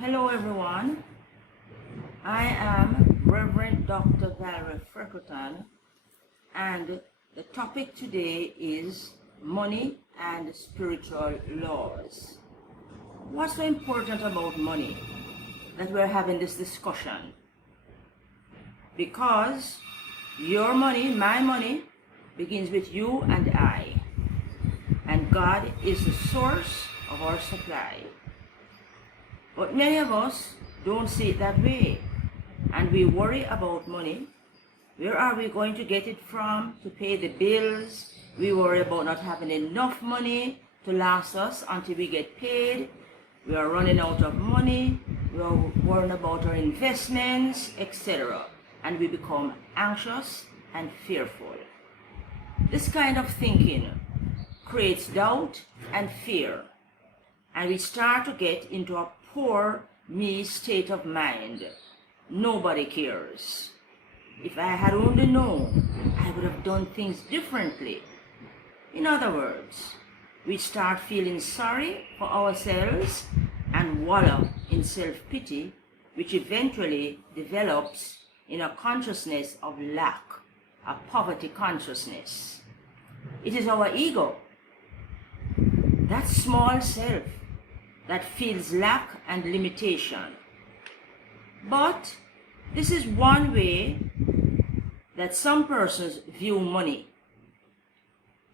Hello everyone, I am Rev Dr Valerie Freckleton, and the topic today is money and spiritual laws. What's so important about money that we're having this discussion? Because your money, my money, begins with you and I, and God is the source of our supply. But many of us don't see it that way, and we worry about money. Where are we going to get it from to pay the bills? We worry about not having enough money to last us until we get paid. We are running out of money. We are worrying about our investments, etc. And we become anxious and fearful. This kind of thinking creates doubt and fear, and we start to get into a poor me state of mind. Nobody cares. If I had only known, I would have done things differently. In other words, we start feeling sorry for ourselves and wallow in self-pity, which eventually develops in a consciousness of lack, a poverty consciousness. It is our ego, that small self, that feels lack and limitation. But this is one way that some persons view money.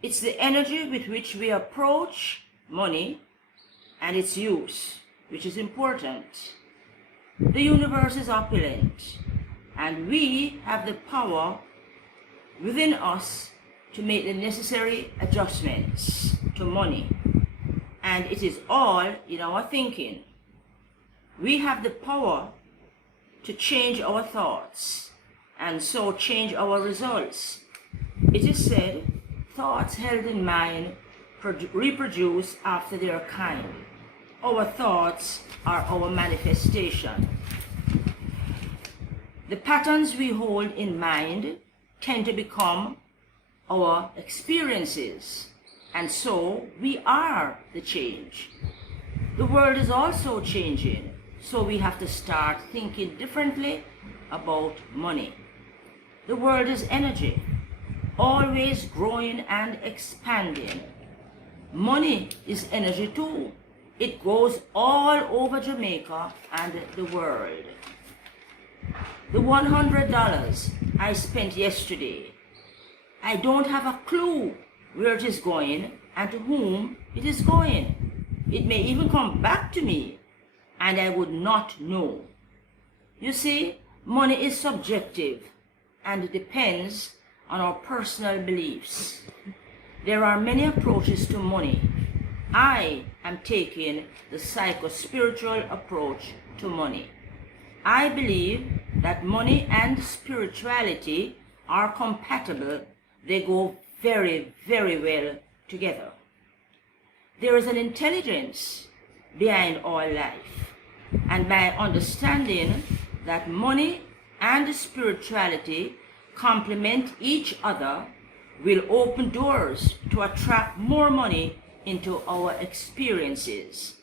It's the energy with which we approach money and its use, which is important. The universe is opulent, and we have the power within us to make the necessary adjustments to money. And it is all in our thinking. We have the power to change our thoughts and so change our results. It is said, thoughts held in mind reproduce after their kind. Our thoughts are our manifestation. The patterns we hold in mind tend to become our experiences. And so we are the change. The world is also changing, so we have to start thinking differently about money. The world is energy, always growing and expanding. Money is energy too. It goes all over Jamaica and the world. The $100 I spent yesterday, I don't have a clue where it is going and to whom it is going. It may even come back to me and I would not know. You see, money is subjective and depends on our personal beliefs. There are many approaches to money. I am taking the psycho-spiritual approach to money. I believe that money and spirituality are compatible. They go very, very well together. There is an intelligence behind all life, and by understanding that money and spirituality complement each other, will open doors to attract more money into our experiences.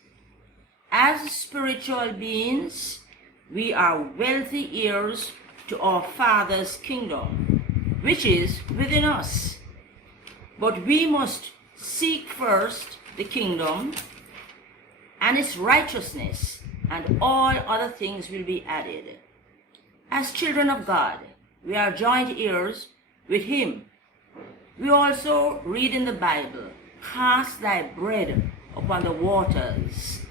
As spiritual beings, we are wealthy heirs to our Father's kingdom, which is within us. But we must seek first the kingdom and its righteousness, and all other things will be added. As children of God, we are joint heirs with Him. We also read in the Bible, "Cast thy bread upon the waters,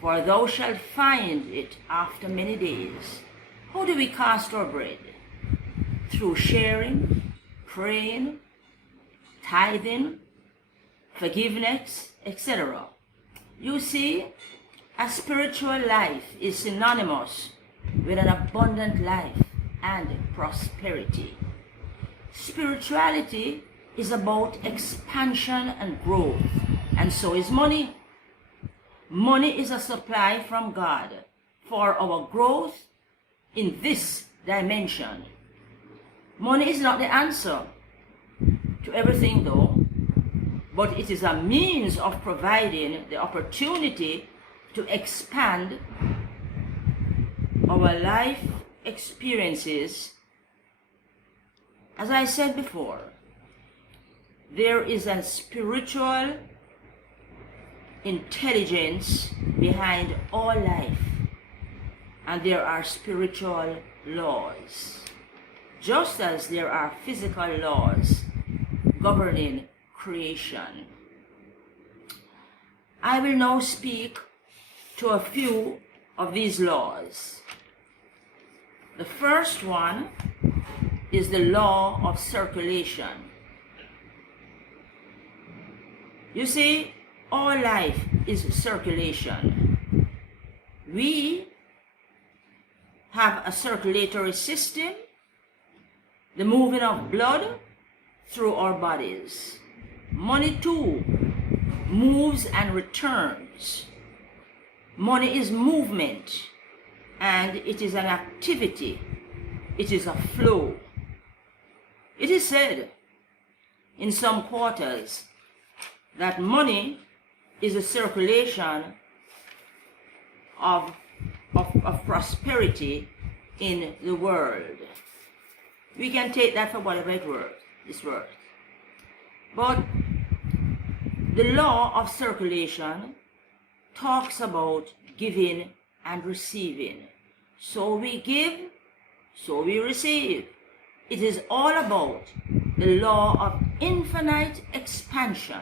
for thou shalt find it after many days." How do we cast our bread? Through sharing, praying, tithing, forgiveness, etc. You see, a spiritual life is synonymous with an abundant life and prosperity. Spirituality is about expansion and growth, and so is money. Money is a supply from God for our growth in this dimension. Money is not the answer to everything though, but it is a means of providing the opportunity to expand our life experiences, as I said before, there is a spiritual intelligence behind all life, and there are spiritual laws, just as there are physical laws governing creation. I will now speak to a few of these laws. The first one is the law of circulation. You see, all life is circulation. We have a circulatory system, the moving of blood through our bodies. Money too moves and returns. Money is movement, and it is an activity. It is a flow. It is said in some quarters that money is a circulation of prosperity in the world. We can take that for whatever it's worth. But the law of circulation talks about giving and receiving. So we give, so we receive. It is all about the law of infinite expansion.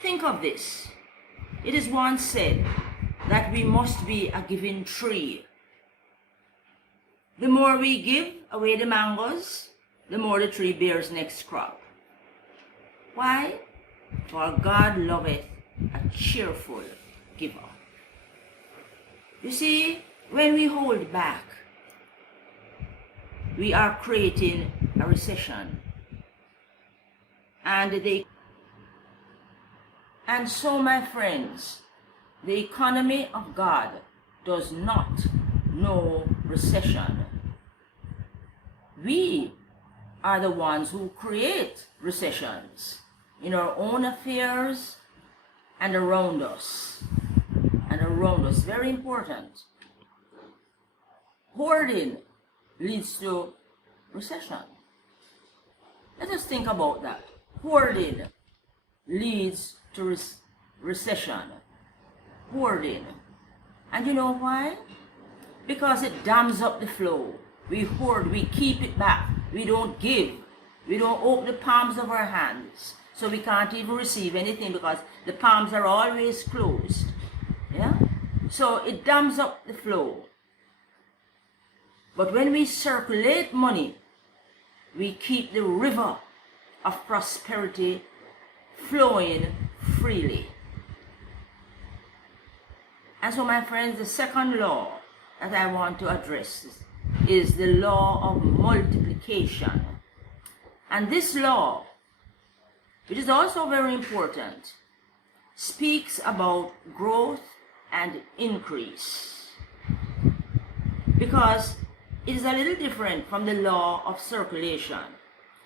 Think of this. It is once said that we must be a giving tree. The more we give away the mangoes, the more the tree bears next crop. Why? For God loveth a cheerful giver. You see, when we hold back, we are creating a recession. And so, my friends, the economy of God does not know recession. We are the ones who create recessions in our own affairs and around us. Very important. Hoarding leads to recession. Let us think about that. Hoarding leads to recession. Hoarding. And you know why? Because it dams up the flow. We hoard, we keep it back. We don't give. We don't open the palms of our hands. So we can't even receive anything because the palms are always closed. Yeah? So it dams up the flow. But when we circulate money, we keep the river of prosperity flowing freely. And so, my friends, the second law that I want to address is the law of multiplication. And this law, which is also very important, speaks about growth and increase. Because it is a little different from the law of circulation.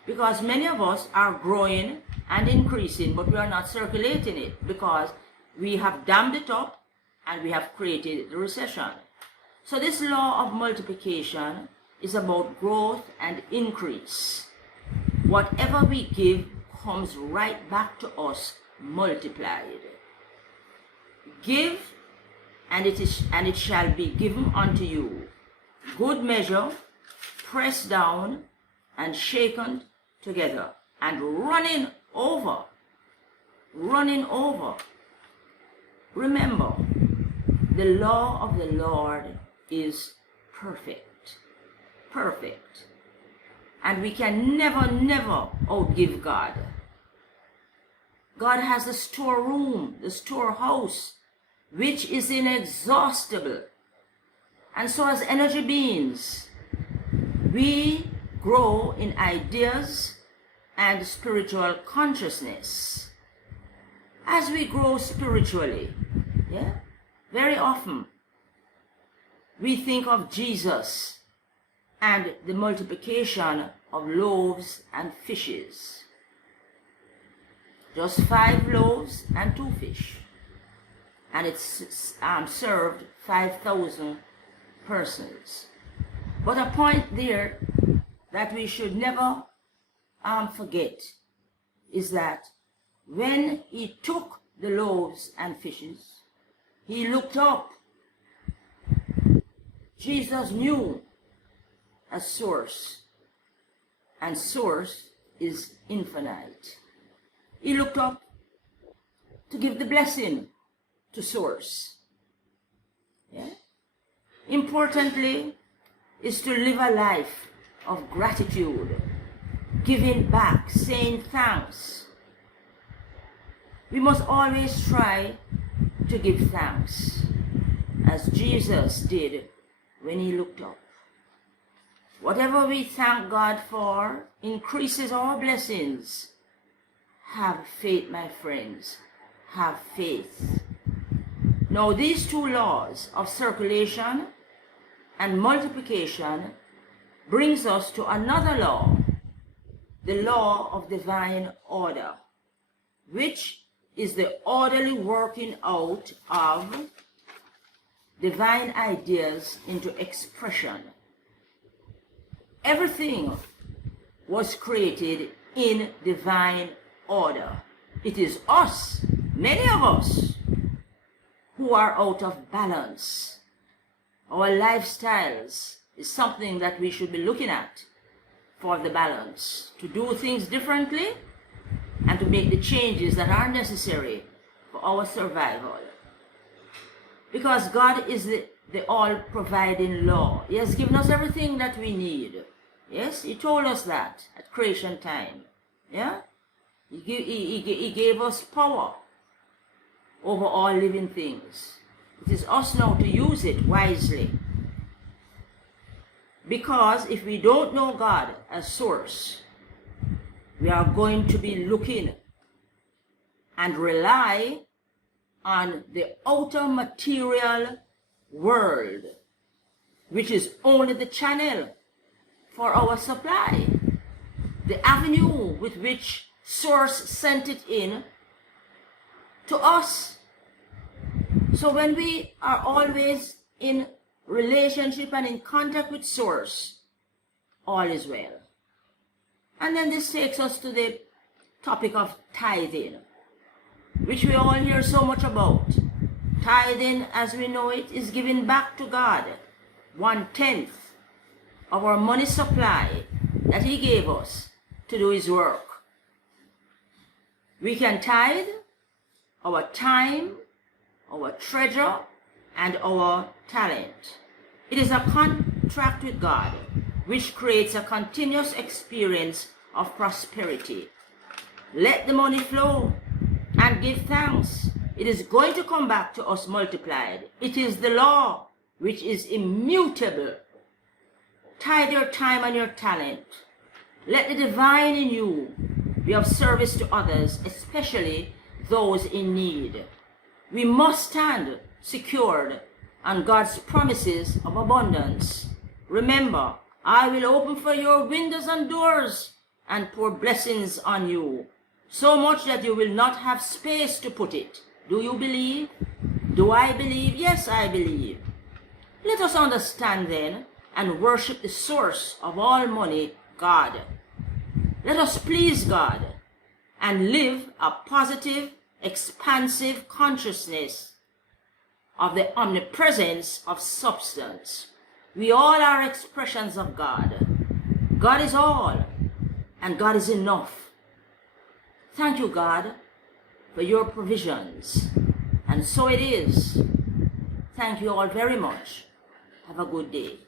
Because many of us are growing and increasing, but we are not circulating it because we have dammed it up and we have created the recession. So this law of multiplication is about growth and increase. Whatever we give comes right back to us multiplied. Give, and it shall be given unto you. Good measure, pressed down and shaken together, and running over. Remember, the law of the Lord is perfect. And we can never outgive God. God has the storeroom, the storehouse, which is inexhaustible. And so as energy beings, we grow in ideas and spiritual consciousness. As we grow spiritually, very often we think of Jesus and the multiplication of loaves and fishes. Just 5 loaves and 2 fish. and it's served 5,000 persons. But a point there that we should never forget is that when he took the loaves and fishes, he looked up. Jesus knew a source, and source is infinite. He looked up to give the blessing to source. Yeah? Importantly is to live a life of gratitude, giving back, saying thanks. We must always try to give thanks, as Jesus did when he looked up. Whatever we thank God for increases our blessings. Have faith, my friends. Have faith. Now, these two laws of circulation and multiplication brings us to another law, the law of divine order, which is the orderly working out of divine ideas into expression. Everything was created in divine order. It is us, many of us, who are out of balance. Our lifestyles is something that we should be looking at for the balance, to do things differently and to make the changes that are necessary for our survival. Because God is the all-providing law. He has given us everything that we need. Yes, he told us that at creation time. Yeah? He gave us power over all living things. It is us now to use it wisely. Because if we don't know God as source, we are going to be looking and rely on the outer material world, which is only the channel for our supply, the avenue with which source sent it in to us. So when we are always in relationship and in contact with source, all is well. And then this takes us to the topic of tithing, which we all hear so much about. Tithing, as we know it, is giving back to God 1/10 of our money supply that he gave us to do his work. We can tithe our time, our treasure, and our talent. It is a contract with God which creates a continuous experience of prosperity. Let the money flow and give thanks. It is going to come back to us multiplied. It is the law which is immutable. Tithe your time and your talent. Let the divine in you be of service to others, especially those in need. We must stand secured on God's promises of abundance. Remember, I will open for your windows and doors and pour blessings on you, so much that you will not have space to put it. Do you believe? Do I believe? Yes, I believe. Let us understand then and worship the source of all money, God. Let us please God and live a positive, expansive consciousness of the omnipresence of substance. We all are expressions of God. God is all, and God is enough. Thank you, God, for your provisions. And so it is. Thank you all very much. Have a good day.